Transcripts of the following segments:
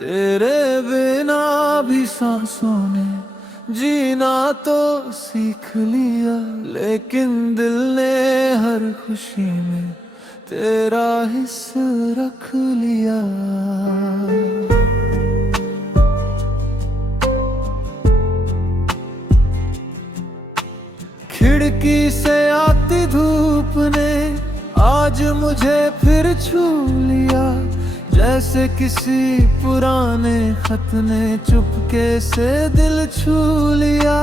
तेरे बिना भी सांसों ने जीना तो सीख लिया, लेकिन दिल ने हर खुशी में तेरा हिस्सा रख लिया। खिड़की से आती धूप ने आज मुझे फिर छू लिया, जैसे किसी पुराने खत ने चुपके से दिल छू लिया।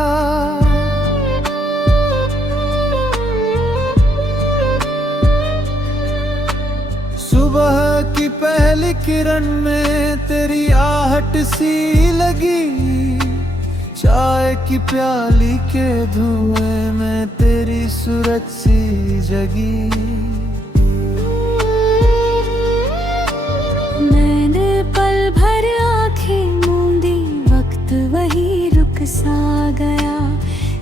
सुबह की पहली किरण में तेरी आहट सी लगी, चाय की प्याली के धुएं में तेरी सूरत सी जगी। मैंने पल भर आंखें मूंदी, वक्त वही रुक सा गया।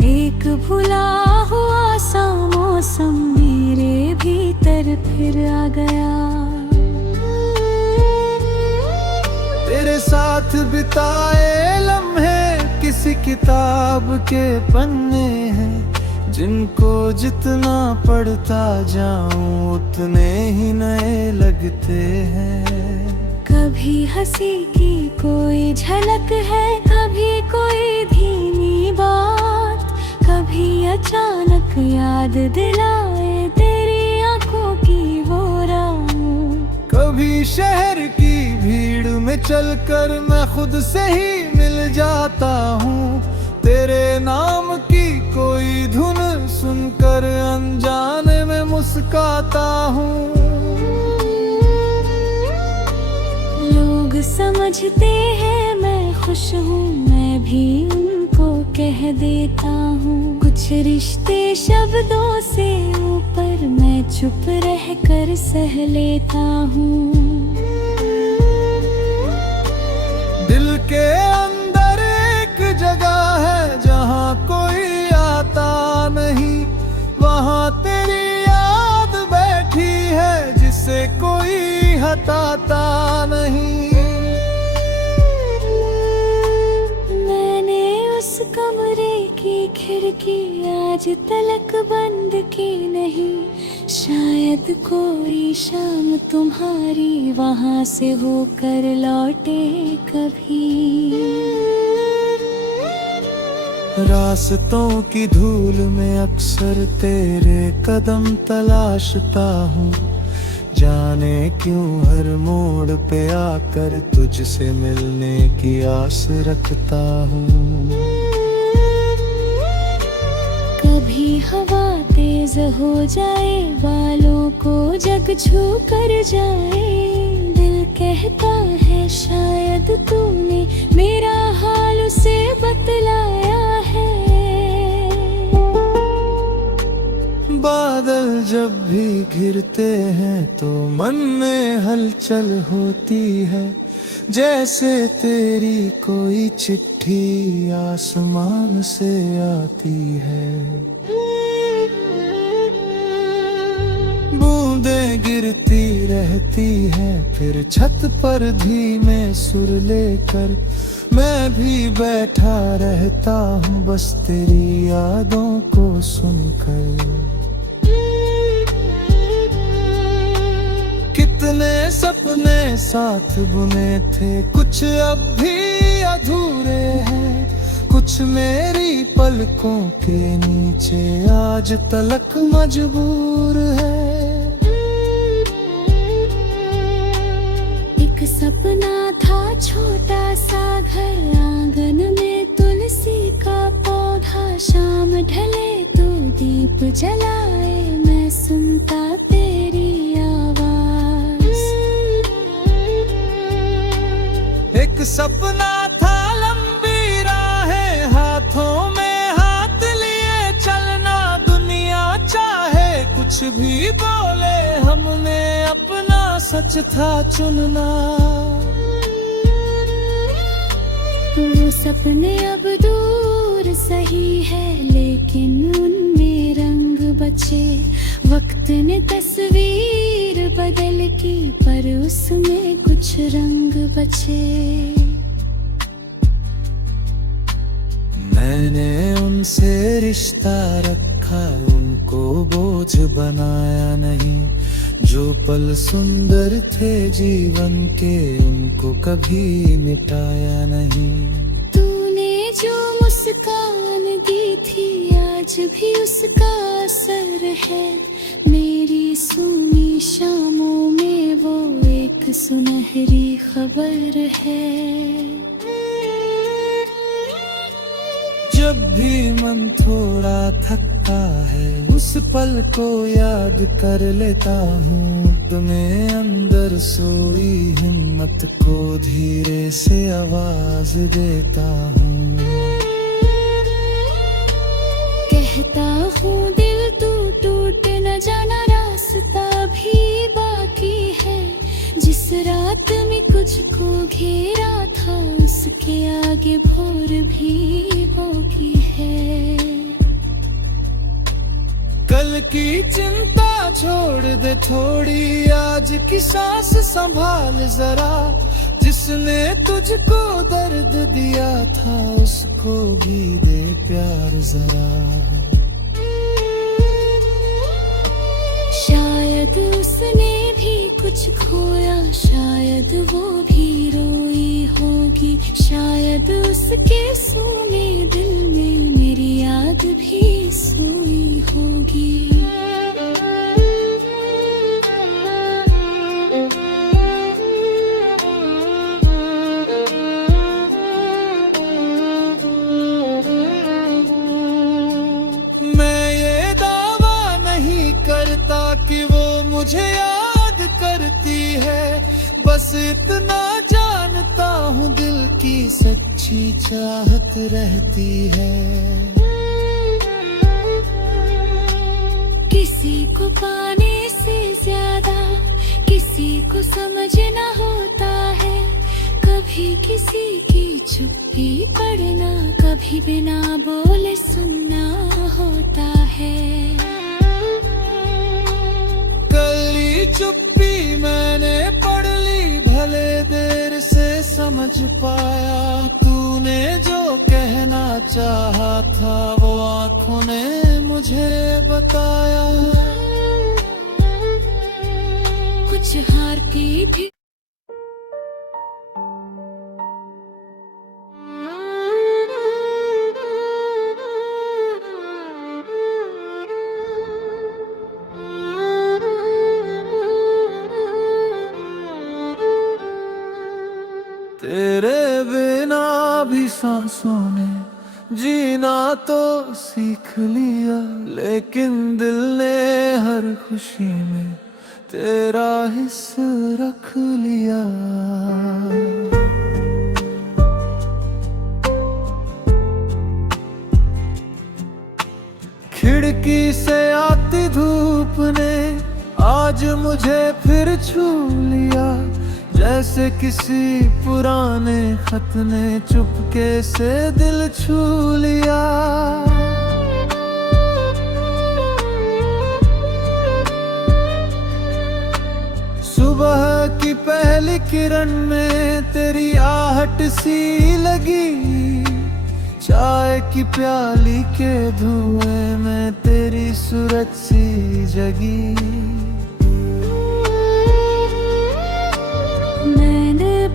एक भुला हुआ सा मौसम मेरे भीतर फिर आ गया। तेरे साथ बिताए लम्हे किसी किताब के पन्ने हैं, जिनको जितना पढ़ता जाऊं उतने ही नए लगते हैं। कभी हंसी की कोई झलक है, कभी कोई धीमी बात, कभी अचानक याद दिलाए तेरी आंखों की वो रात। कभी शहर की भीड़ में चलकर मैं खुद से ही मिल जाता हूँ, तेरे नाम की कोई धुन सुनकर अनजाने में मुस्काता हूँ। लोग समझते हैं मैं खुश हूँ, मैं भी उनको कह देता हूँ। कुछ रिश्ते शब्दों से ऊपर मैं चुप रह कर सह लेता हूँ। दिल के अंदर एक जगह है जहाँ कोई आता नहीं, वहाँ तेरी याद बैठी है जिसे कोई हटाता नहीं। मैंने उस कमरे की खिड़की आज तलक बंद की नहीं, शायद कोई शाम तुम्हारी वहां से होकर लौटे कभी। रास्तों की धूल में अक्सर तेरे कदम तलाशता हूँ, जाने क्यों हर मोड़ पे आकर तुझसे मिलने की आस रखता हूँ। कभी हवा तेज हो जाए, बालों को जग छू कर जाए, दिल कहता है शायद तूने मेरा हाल उसे बतलाया है। बादल जब भी घिरते हैं तो मन में हलचल होती है, जैसे तेरी कोई चिट्ठी आसमान से आती है। बूंदें गिरती रहती हैं, फिर छत पर धीमे सुर लेकर मैं भी बैठा रहता हूँ, बस तेरी यादों को सुनकर। कितने सपने साथ बुने थे, कुछ अब भी अधूरे हैं, कुछ मेरी पलकों के नीचे आज तलक मजबूर है। एक सपना था छोटा सा घर, आंगन में तुलसी का पौधा, शाम ढले तो दीप जलाए मैं सुनता तेरी आवाज। एक सपना था लंबी राहें, हाथों में हाथ लिए चलना, दुनिया चाहे कुछ भी बोले, हमने अपना सच था चुनना। वो सपने अब दूर सही है, लेकिन उनमें रंग बचे, वक्त वक्त ने तस्वीर बदल की, पर उसमें कुछ रंग बचे। मैंने उनसे रिश्ता रखा, उनको बोझ बनाया नहीं। जो पल सुंदर थे जीवन के, उनको कभी मिटाया नहीं। तूने जो मुस्कान दी थी, आज भी उसका असर है। मेरी सूनी शामों में वो एक सुनहरी खबर है। जब भी मन थोड़ा थकता है, उस पल को याद कर लेता हूँ। तुम्हें अंदर सोई हिम्मत को धीरे से आवाज देता हूँ। कहता हूँ दिल तू टूट न जाना, रास्ता भी बाकी है। जिस रात में कुछ को घेरा था, उसके आगे भोर भी होगी है। कल की चिंता छोड़ दे थोड़ी, आज की सांस संभाल जरा। जिसने तुझको दर्द दिया था, उसको भी दे प्यार जरा। शायद उसने भी कुछ खोया, शायद वो भी रोई होगी। शायद उसके सूने दिल में मेरी याद भी सोई होगी। मैं ये दावा नहीं करता कि वो मुझे याद करती है, बस इतना जानता हूँ दिल की सच्ची चाहत रहती है। किसी को पाने से ज्यादा किसी को समझना होता है। कभी किसी की चुप्पी पढ़ना, कभी बिना बोले सुनना होता है। कली चुप्पी मैंने पढ़ ली, भले देर से समझ पाया। तूने जो कहना चाहा था, वो आंखों ने मुझे बताया। कुछ हार की भी तेरे बिना भी सांसों ने जीना तो सीख लिया, लेकिन दिल ने हर खुशी में तेरा हिस्सा रख लिया। खिड़की से आती धूप ने आज मुझे फिर छू लिया, जैसे किसी पुराने खत ने चुपके से दिल छू लिया। सुबह की पहली किरण में तेरी आहट सी लगी, चाय की प्याली के धुएं में तेरी सूरत सी जगी।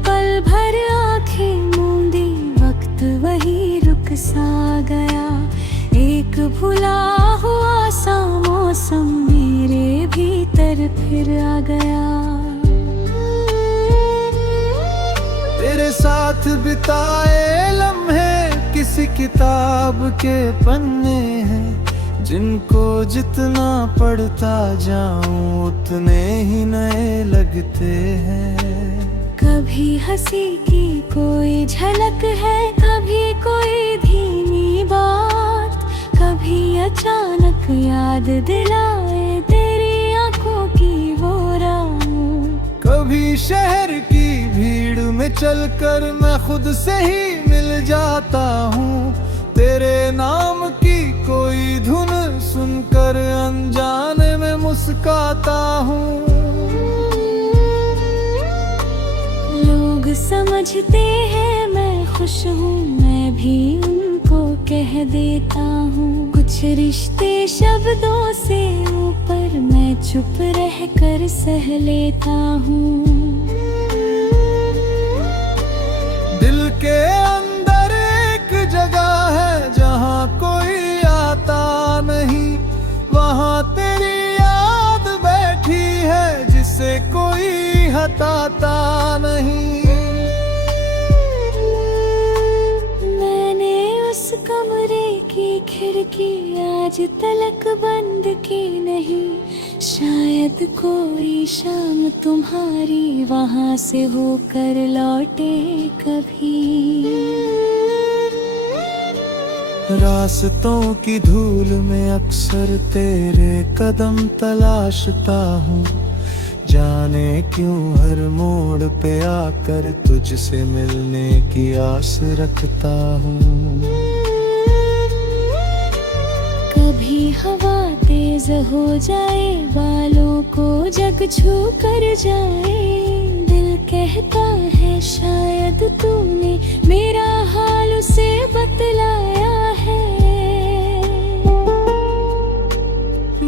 पल भर आंखें मूंदी, वक्त वही रुक सा गया। एक भुला हुआ सा मौसम मेरे भीतर फिर आ गया। तेरे साथ बिताए लम्हे किसी किताब के पन्ने हैं, जिनको जितना पढ़ता जाऊं उतने ही नए लगते हैं। कभी हंसी की कोई झलक है, कभी कोई धीमी बात, कभी अचानक याद दिलाए तेरी आंखों की वो रात। कभी शहर की भीड़ में चलकर मैं खुद से ही मिल जाता हूँ। तेरे नाम की कोई धुन सुनकर अनजाने में मुस्काता हूँ। लोग समझते हैं मैं खुश हूँ, मैं भी उनको कह देता हूँ। कुछ रिश्ते शब्दों से ऊपर, मैं चुप रह कर सह लेता हूँ। दिल के अंदर एक जगह है जहाँ कोई आता नहीं, वहाँ तेरी याद बैठी है जिसे कोई हटाता नहीं। मैंने उस कमरे की खिड़की आज तलक बंद की नहीं, शायद कोई शाम तुम्हारी वहाँ से होकर लौटे कभी। रास्तों की धूल में अक्सर तेरे कदम तलाशता हूँ, जाने क्यों हर मोड़ पे आकर तुझसे मिलने की आस रखता हूँ। कभी हवा तेज हो जाए, बालों को जग छू कर जाए, दिल कहता है शायद तूने मेरा हाल उसे बतलाया है।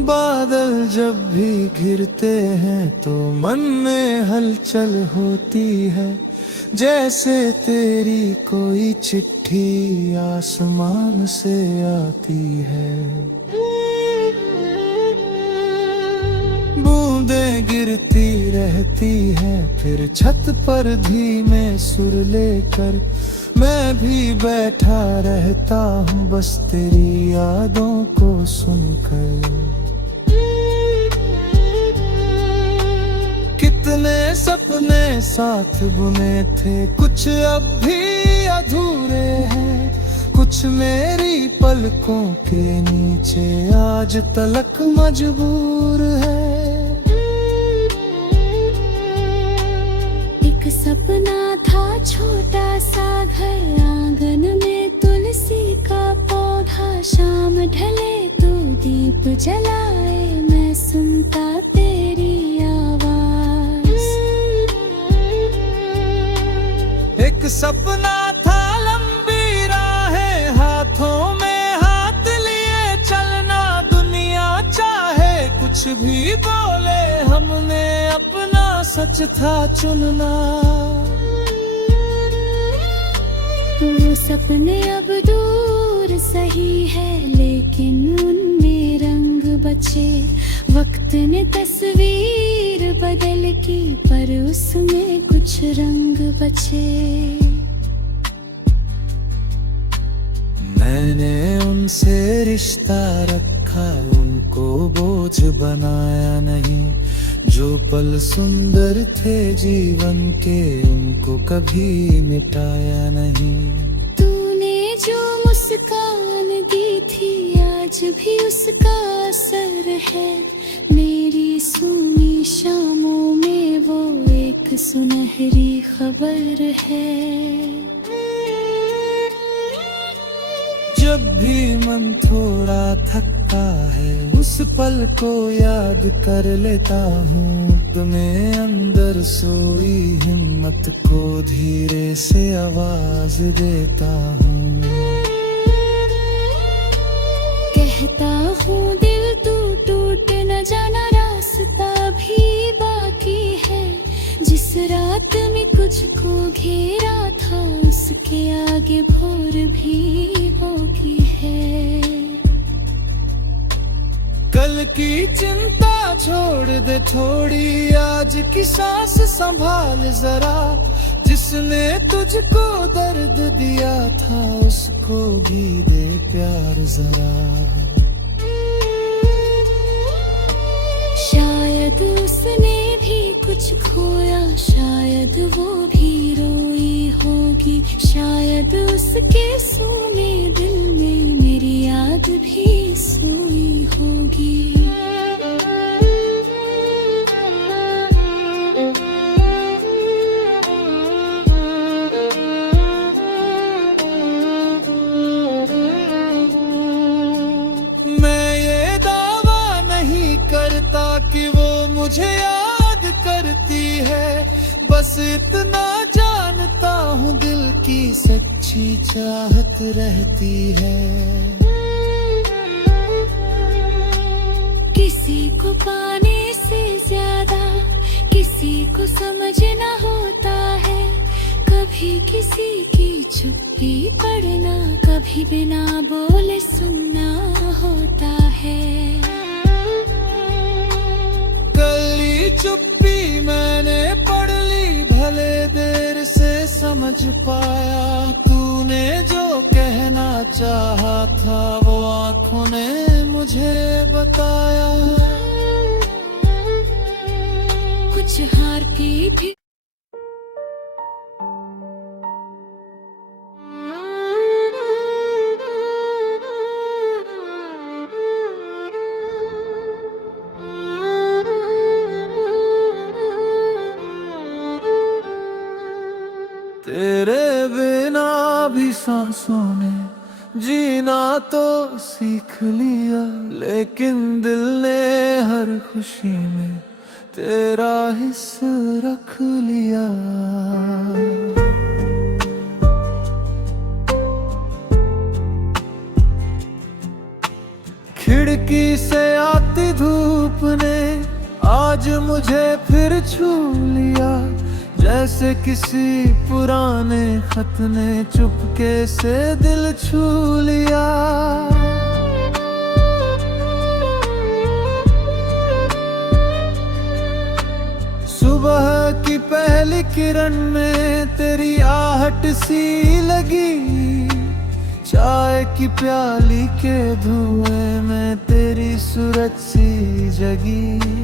बादल जब भी घिरते हैं तो मन में हलचल होती है, जैसे तेरी कोई चिट्ठी आसमान से आती है। बूंदें गिरती रहती हैं, फिर छत पर धीमे सुर लेकर मैं भी बैठा रहता हूँ, बस तेरी यादों को सुनकर। कितने सपने साथ बुने थे, कुछ अब भी अधूरे हैं, कुछ मेरी पलकों के नीचे आज तलक मजबूर है। एक सपना था छोटा सा घर, आंगन में तुलसी का पौधा, शाम ढले तो दीप जलाए, मैं सुनता तेरी आवाज। एक सपना था लंबी राहें, हाथों में हाथ लिए चलना, दुनिया चाहे कुछ भी बोले, हमने अपना सच था चुनना। वो सपने अब दूर सही है, लेकिन उनमें रंग बचे, वक्त ने तस्वीर बदल की, पर उसमें कुछ रंग बचे। मैंने उनसे रिश्ता रखा, उनको बोझ बनाया नहीं, जो पल सुंदर थे जीवन के उनको कभी मिटाया नहीं। तूने जो मुस्कान दी थी आज भी उसका असर है, मेरी सूनी शामों में वो एक सुनहरी खबर है। जब भी मन थोड़ा थकता है, उस पल को याद कर लेता हूँ, तुम्हें अंदर सोई हिम्मत को धीरे से आवाज देता हूँ। कहता हूँ दिल तू टूट न जाना, रास्ता भी बाकी है, जिस रात में कुछ को घेरा था, उसके आगे भोर भी होगी है। कल की चिंता छोड़ दे थोड़ी, आज की सांस संभाल जरा, जिसने तुझको दर्द दिया था उसको भी दे प्यार जरा। शायद उसने भी कुछ खोया, शायद वो भी रोई होगी, शायद उसके सूने दिल में मेरी याद भी सोई होगी। मैं ये बस इतना जानता हूँ दिल की सच्ची चाहत रहती है। किसी को पाने से ज्यादा किसी को समझना होता है। कभी किसी की चुप्पी पढ़ना, कभी बिना बोले सुनना होता है। कली चुप्पी मैंने पढ़ ली, भले देर से समझ पाया। तूने जो कहना चाहा था वो आंखों ने मुझे बताया। कुछ हार की भी तेरे बिना भी सांसों ने जीना तो सीख लिया, लेकिन दिल ने हर खुशी में तेरा हिस्सा रख लिया। खिड़की से आती धूप ने आज मुझे फिर छू लिया, जैसे किसी पुराने खत ने चुपके से दिल छू लिया। सुबह की पहली किरण में तेरी आहट सी लगी, चाय की प्याली के धुएं में तेरी सूरत सी जगी।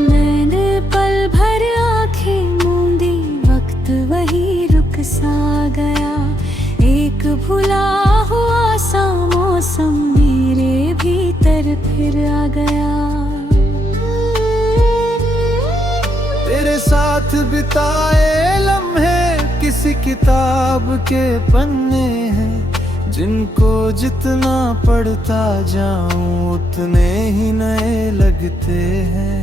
मैंने पल भर आंखें मूंदी, वक्त वही रुक सा गया। एक भुला हुआ सा मौसम मेरे भीतर फिर आ गया। तेरे साथ बिताए लम्हे किसी किताब के पन्ने हैं, जिनको जितना पढ़ता जाऊं उतने ही नए लगते हैं।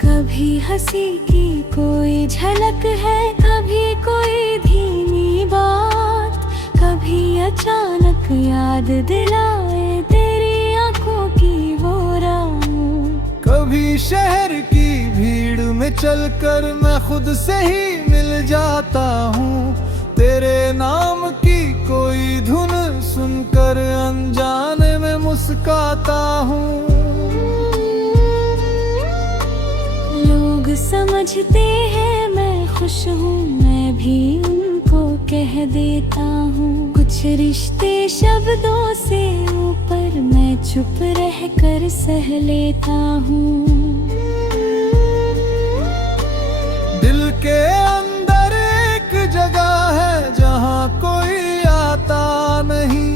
कभी हंसी की कोई झलक है, कभी कोई धीमी बात, कभी अचानक याद दिलाए तेरी आंखों की वो रात। कभी शहर की भीड़ में चलकर मैं खुद से ही मिल जाता हूँ। तेरे नाम की कोई धुन सुनकर अनजाने में मुस्काता हूँ। लोग समझते हैं मैं खुश हूँ, मैं भी उनको कह देता हूँ। कुछ रिश्ते शब्दों से ऊपर मैं चुप रह कर सह लेता हूँ। दिल के अंदर एक जगह है जहाँ कोई आता नहीं,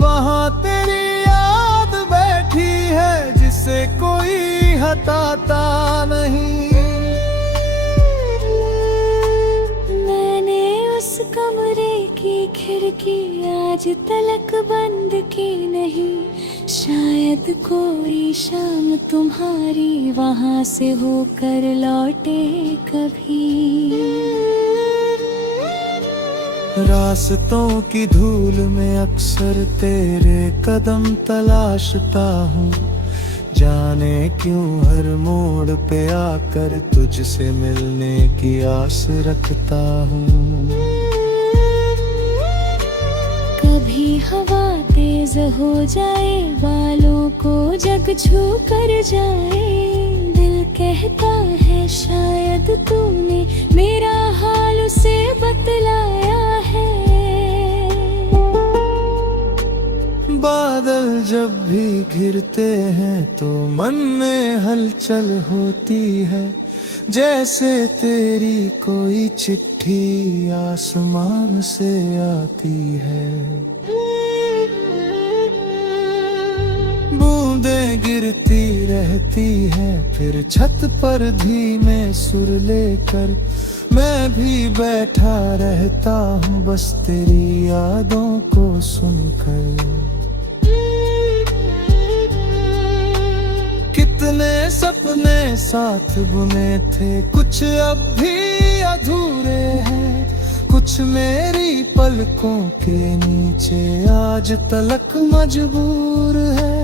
वहाँ तेरी याद बैठी है जिसे कोई हटाता नहीं। मैंने उस कमरे की खिड़की आज तलक बंद की नहीं, शायद कोई शाम तुम्हारी वहां से होकर लौटे कभी। रास्तों की धूल में अक्सर तेरे कदम तलाशता हूँ, जाने क्यों हर मोड़ पे आकर तुझसे मिलने की आस रखता हूँ। कभी हवा तेज हो जाए, बालों को जग छू कर जाए, दिल कहता है शायद तूने मेरा हाल उसे बतलाया है। बादल जब भी घिरते हैं तो मन में हलचल होती है, जैसे तेरी कोई चिट्ठी आसमान से आती है। बूंदें गिरती रहती हैं, फिर छत पर धीमे सुर लेकर मैं भी बैठा रहता हूँ, बस तेरी यादों को सुनकर। कितने सब सपने साथ बुने थे, कुछ अब भी अधूरे हैं, कुछ मेरी पलकों के नीचे आज तलक मजबूर है।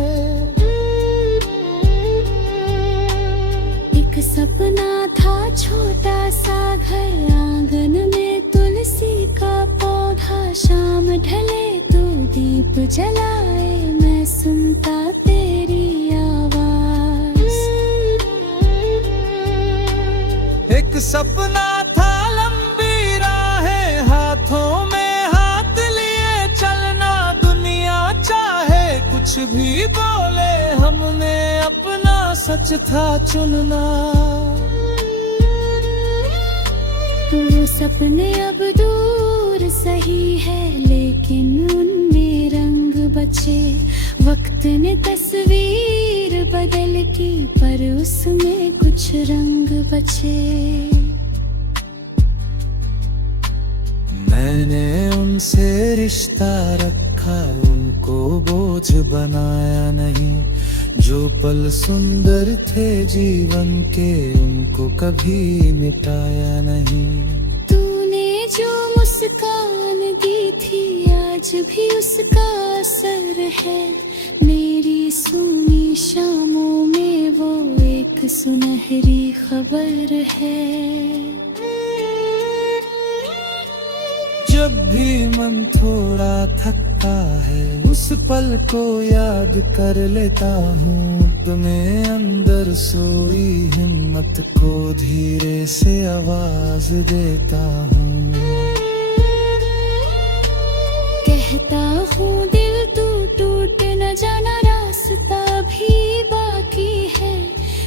एक सपना था छोटा सा घर, आंगन में तुलसी का पौधा, शाम ढले तो दीप जलाए, मैं सुनता तेरी आवाज। एक सपना था लंबी राहें, हाथों में हाथ लिए चलना, दुनिया चाहे कुछ भी बोले, हमने अपना सच था चुनना। वो सपने अब दूर सही है, लेकिन उनमें रंग बचे, वक्त ने तस्वीर बदल की, पर उसमें कुछ रंग बचे। मैंने उनसे रिश्ता रखा, उनको बोझ बनाया नहीं, जो पल सुंदर थे जीवन के, उनको कभी मिटाया नहीं। तूने जो मुस्कान दी थी, आज भी उसका असर है, मेरी सूनी शामों में वो एक सुनहरी खबर है। जब भी मन थोड़ा थकता है, उस पल को याद कर लेता हूँ, तुम्हें अंदर सोई हिम्मत को धीरे से आवाज देता हूँ। कहता हूँ दिल तू टूट न जाना, रास्ता भी बाकी है,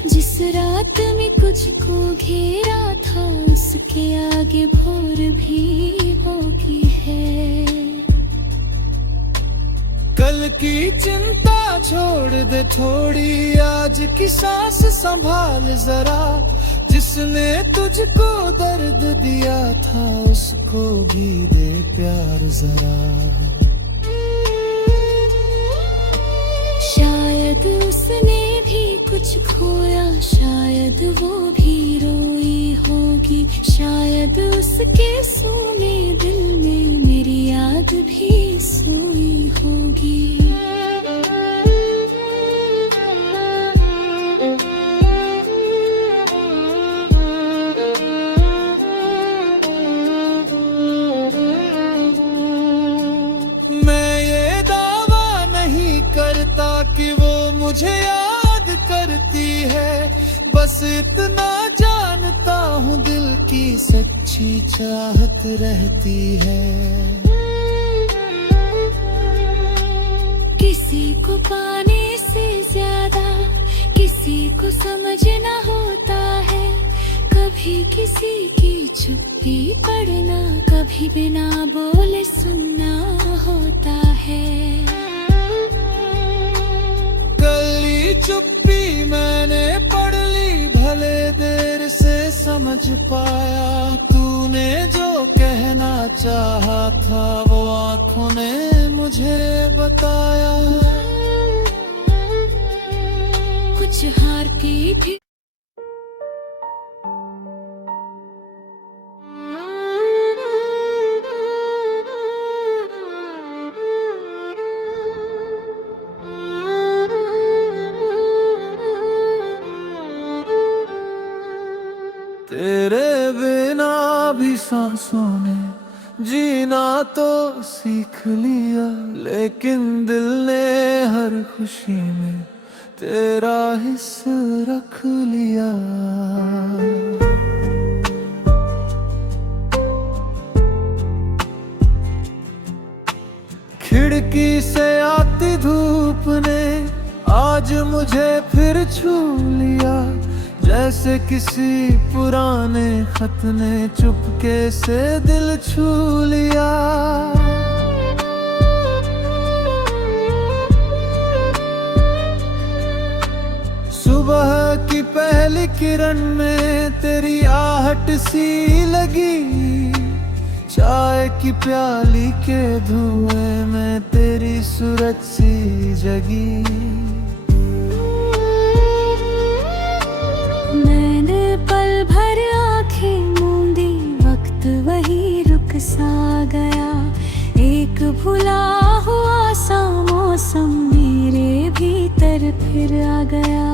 जिस रात में कुछ को घेरा था, उसके आगे भोर भी होगी है। कल की चिंता छोड़ दे थोड़ी, आज की सांस संभाल जरा, जिसने तुझको दर्द दिया था, उसको भी दे प्यार जरा। शायद उसने भी कुछ खोया, शायद वो भी रोई होगी, शायद उसके सोने दिल में मेरी याद भी सोई होगी। मैं ये दावा नहीं करता कि वो मुझे याद करती है, बस इतना जानता हूँ दिल की सच्ची चाहत रहती है। किसी को पाने से ज्यादा किसी को समझना होता है, कभी किसी की चुप्पी पढ़ना, कभी बिना बोले सुनना होता है। कली चुप्पी मैंने पढ़ ली, भले देर से समझ पाया, तूने जो कहना चाहा था, वो आँखों ने मुझे बताया। कुछ हार की भी तेरे बिना भी सांसों ने जीना तो सीख लिया, लेकिन दिल ने हर खुशी में तेरा हिस्सा रख लिया। खिड़की से आती धूप ने आज मुझे फिर छू लिया, जैसे किसी पुराने खत ने चुपके से दिल छू लिया। सुबह की पहली किरण में तेरी आहट सी लगी, चाय की प्याली के धुएं में तेरी सूरत सी जगी। भुला हुआ सा मौसम मेरे भीतर फिर आ गया।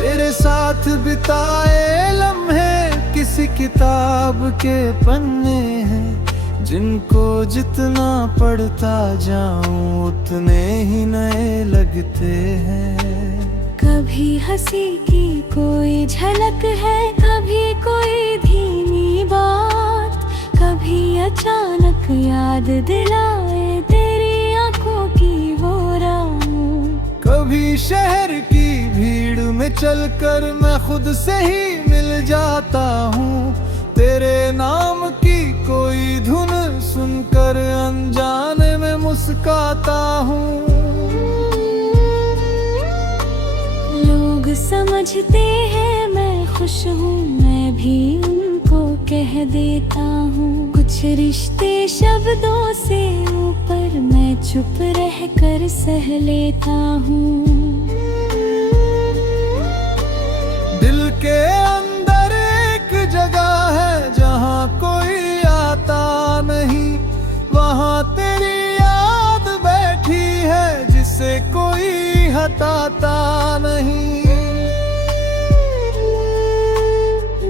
तेरे साथ बिताए लम्हे किसी किताब के पन्ने हैं, जिनको जितना पढ़ता जाऊं उतने ही नए लगते हैं। कभी हंसी की कोई झलक है, कभी कोई धीमी बात, कभी अचानक याद दिलाए तेरी आंखों की वो रात। कभी शहर की भीड़ में चलकर मैं खुद से ही मिल जाता हूँ, तेरे नाम की कोई धुन सुनकर अनजाने में मुस्काता हूँ। लोग समझते हैं मैं खुश हूँ, मैं भी उनको कह देता हूँ। कुछ रिश्ते शब्दों से ऊपर मैं चुप रह कर सह लेता हूँ। दिल के अंदर एक जगह है जहाँ कोई आता नहीं, वहाँ तेरी याद बैठी है जिसे कोई हटाता नहीं।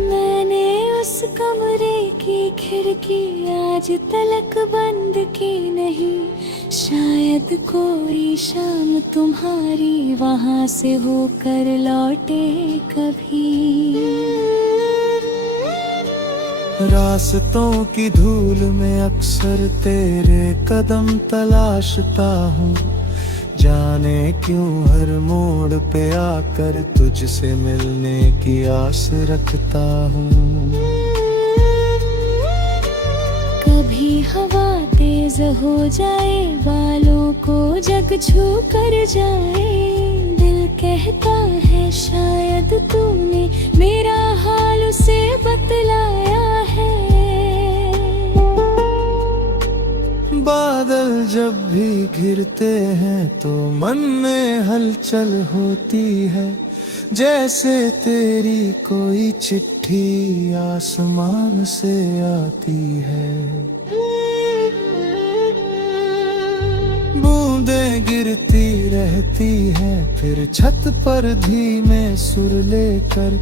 मैंने उस कमरे की खिड़की आज तलक बंद की नहीं, शायद कोई शाम तुम्हारी वहाँ से होकर लौटे कभी। रास्तों की धूल में अक्सर तेरे कदम तलाशता हूँ, जाने क्यों हर मोड़ पे आकर तुझसे मिलने की आस रखता हूँ। कभी हवा तेज हो जाए, बालों को जग छू कर जाए, दिल कहता है शायद तूने मेरा हाल उसे बतलाया है। बादल जब भी घिरते हैं तो मन में हलचल होती है, जैसे तेरी कोई चिट्ठी आसमान से आती है। बूंदें गिरती रहती हैं, फिर छत पर धीमे सुर लेकर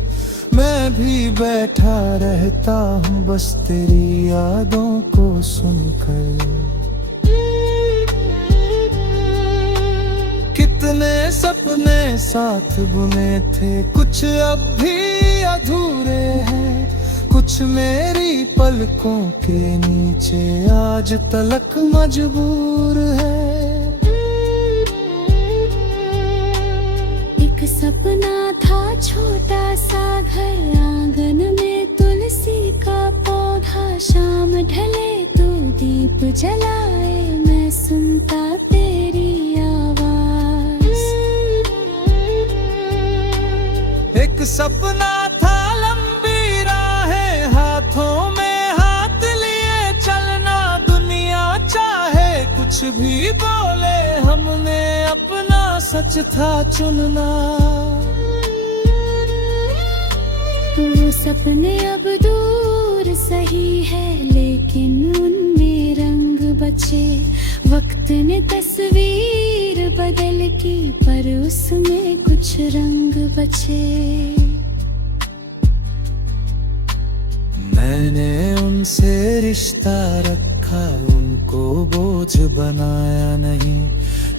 मैं भी बैठा रहता हूँ, बस तेरी यादों को सुनकर। कितने सपने साथ बुने थे, कुछ अब भी अधूरे हैं, कुछ मेरी पलकों के नीचे आज तलक मजबूर है। एक सपना था छोटा सा घर, आंगन में तुलसी का पौधा, शाम ढले तो दीप जलाए मैं सुनता तेरी आवाज। एक सपना था लंबी राहें, हाथों में हाथ लिए चलना, दुनिया चाहे कुछ भी बोले, हमने अपना सच था चुनना। वो सपने अब दूर सही है, लेकिन उनमें रंग बचे। वक्त ने तस्वीर बदल की, पर उसमें कुछ रंग बचे। मैंने उनसे रिश्ता रखा, उनको बोझ बनाया नहीं,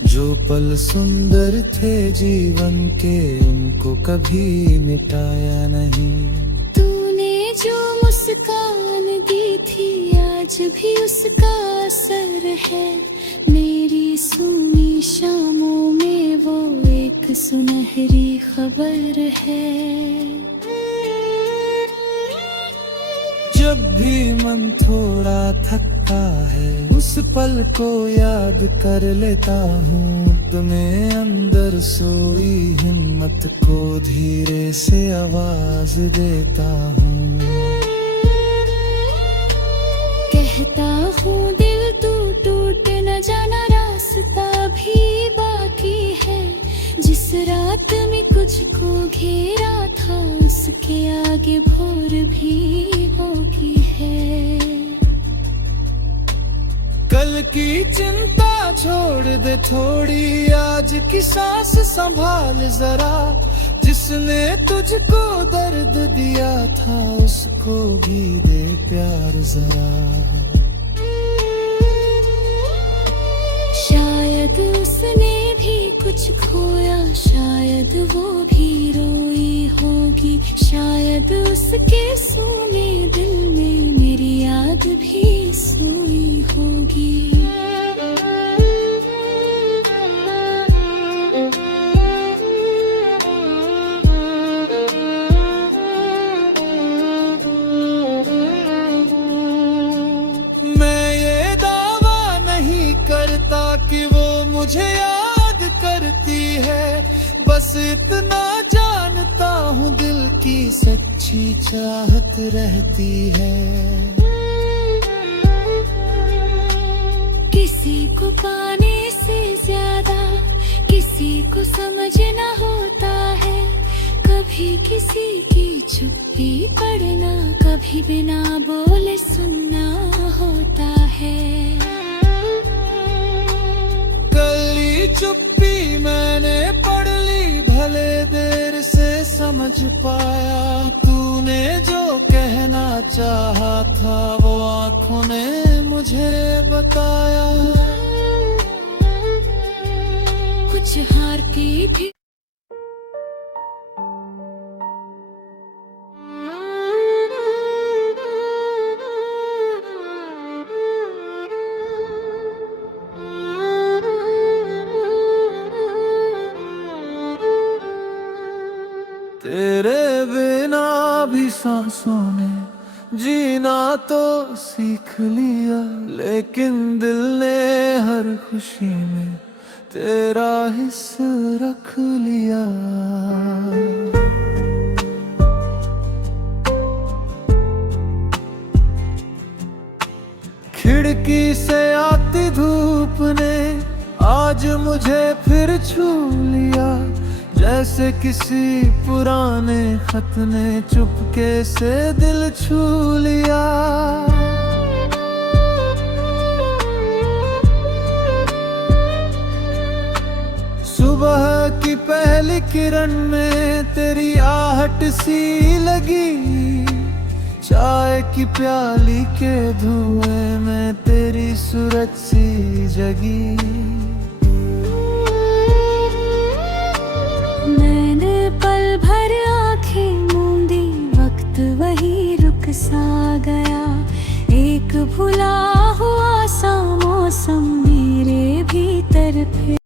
जो पल सुंदर थे जीवन के उनको कभी मिटाया नहीं। तूने जो मुस्कान दी थी आज भी उसका असर है, मेरी सूनी शामों में वो एक सुनहरी खबर है। जब भी मन थोड़ा थकता है, उस पल को याद कर लेता हूँ, तुम्हें अंदर सोई हिम्मत को धीरे से आवाज देता हूँ। कहता हूँ दिल तू टूट न जाना, रास्ता भी बाकी है। जिस रात में कुछ को घेरा था, उसके आगे भोर भी होगी है। कल की चिंता छोड़ दे थोड़ी, आज की सांस संभाल जरा। जिसने तुझको दर्द दिया था उसको भी दे प्यार जरा। शायद उसने भी कुछ खोया, शायद वो भी रोई होगी, शायद उसके सूने दिल में मेरी याद भी सोई होगी। मैं ये दावा नहीं करता कि वो मुझे याद करती है, बस इतना जानता हूँ दिल की सच्ची चाहत रहती है। किसी को पाने से ज्यादा किसी को समझना होता है, कभी किसी की चुप्पी पढ़ना, कभी बिना बोले सुनना होता है। कली चुप्पी मैंने पढ़ ली, भले देर से समझ पाया। तूने जो कहना चाहा था वो आंखों ने मुझे बताया। कुछ हारती भी तेरे बिना भी सांसों ने जीना तो सीख लिया, लेकिन दिल ने हर खुशी में तेरा हिस्सा रख लिया। खिड़की से आती धूप ने आज मुझे फिर छू लिया, जैसे किसी पुराने खत ने चुपके से दिल छू लिया। सुबह की पहली किरण में तेरी आहट सी लगी, चाय की प्याली के धुएं में तेरी सूरत सी जगी। पल भर आंखें मूंदी, वक्त वही रुक सा गया, एक भुला हुआ सा मौसम मेरे भीतर फिर